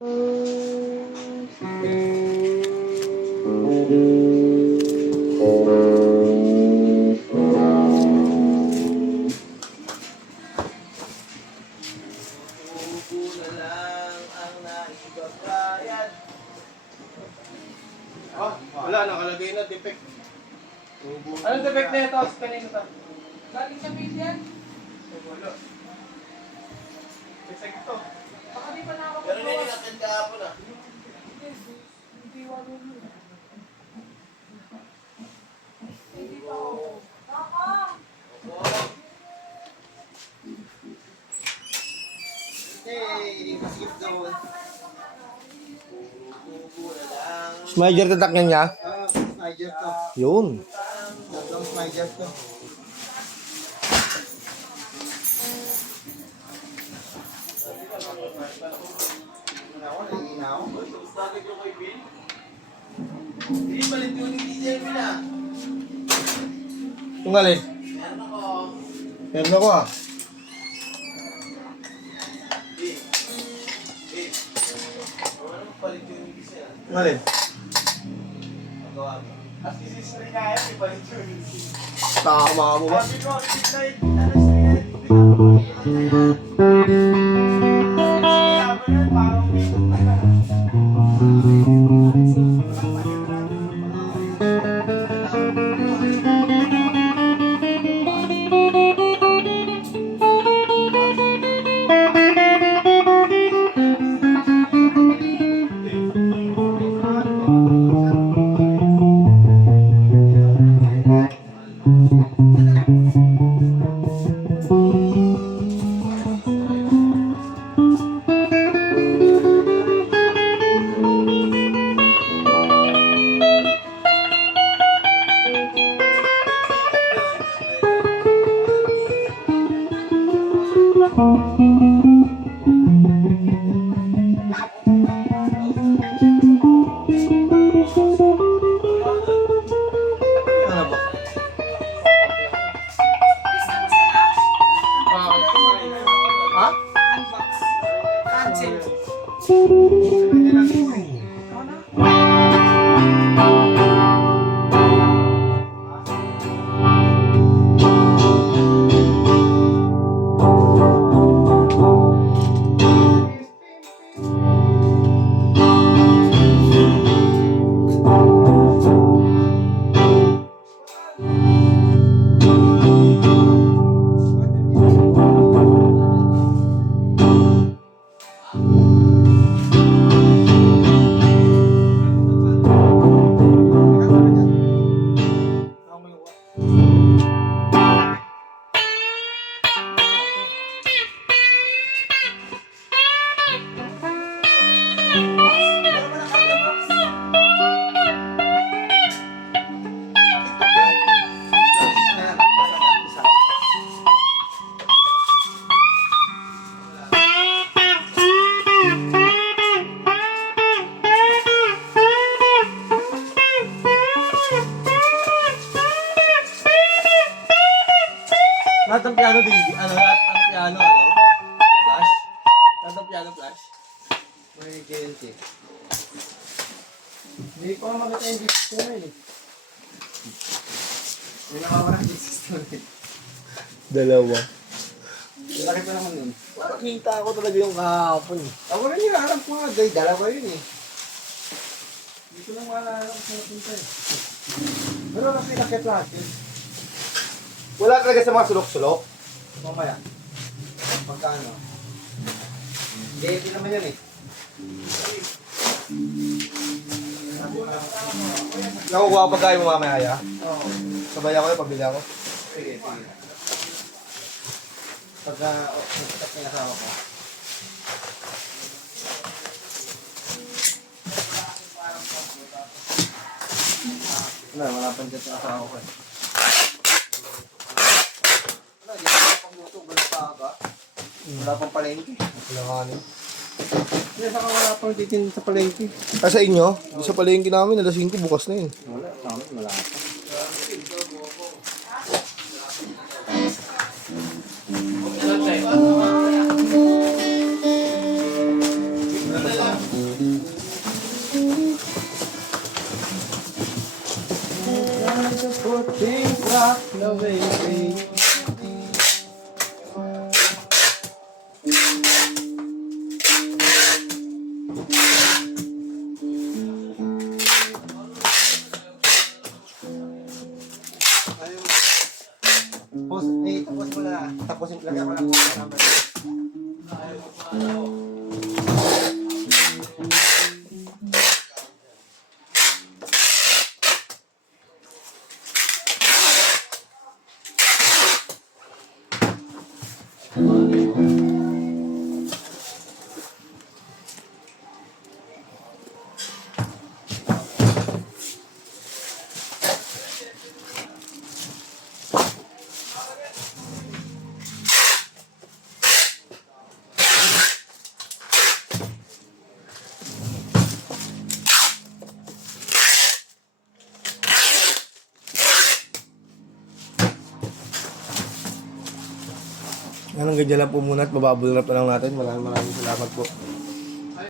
Wala, nakalagay na defect. Anong defect na ito? Kanino ito? Galing sa Billion? Wala. Defect ito. Baka di pa nakakapagawa. Pero nililakad kahapon ah. Hindi walo yun. Hindi pa ako. Kaka! Hey, masikip daw. Smiger tatakyan niya? Snider to. Yun. Tatlong Snider to. Ako, nahihinaw. Bakit yung kay Bill? Hindi, palit yung diesel mo na. Yung alin? Meron ako. Meron ako ah. Palit yung diesel. Yung alin? Magawa mo. As isistory nga yan, may palit yung diesel. Tama mo ba? Sabi ko, isistay, ano siya yan? Hindi na ako parang Ano ba? Ha? Cancel. Lahat ng piano din. Lahat ng piano, flash. Lahat ng piano, flash. May KNT. Hindi ko makita yung disc ko eh. May nakamarang disc eh. Dalawa. Laki pa naman yun. Nakita ko talaga yung kahapon eh. Ako rin yung harap ko nga, guys. Dalawa yun eh. Hindi ko lang maalala kung saan napunta eh. Pero kasi nakit lahat yun. Wala talaga sa mga sulok-sulok. Mamaya. Pagkano? Hindi naman yan eh. Nakukuha pa kayo mo mamaya ya? Oo. Sabay ako yung pabili ako. Sige, sige. Pagka nagsitak na yung asawa ko. Wala pang dyan yung asawa ko eh. Hindi ko pang luto, wala pa aga. Wala pang palengke. Kailanganin. Hindi, saka wala pang titin sa palengke. Ah, sa inyo? Di sa palengke namin, alas 5 bukas na yun. Wala, sa amin wala pa. Like a 14 clock, no baby. Ayun. Tapos mo na. Tapusin ko lang ako lang kung ano. Anong ganyan lang po muna at bababulrap na lang natin. Maraming salamat po.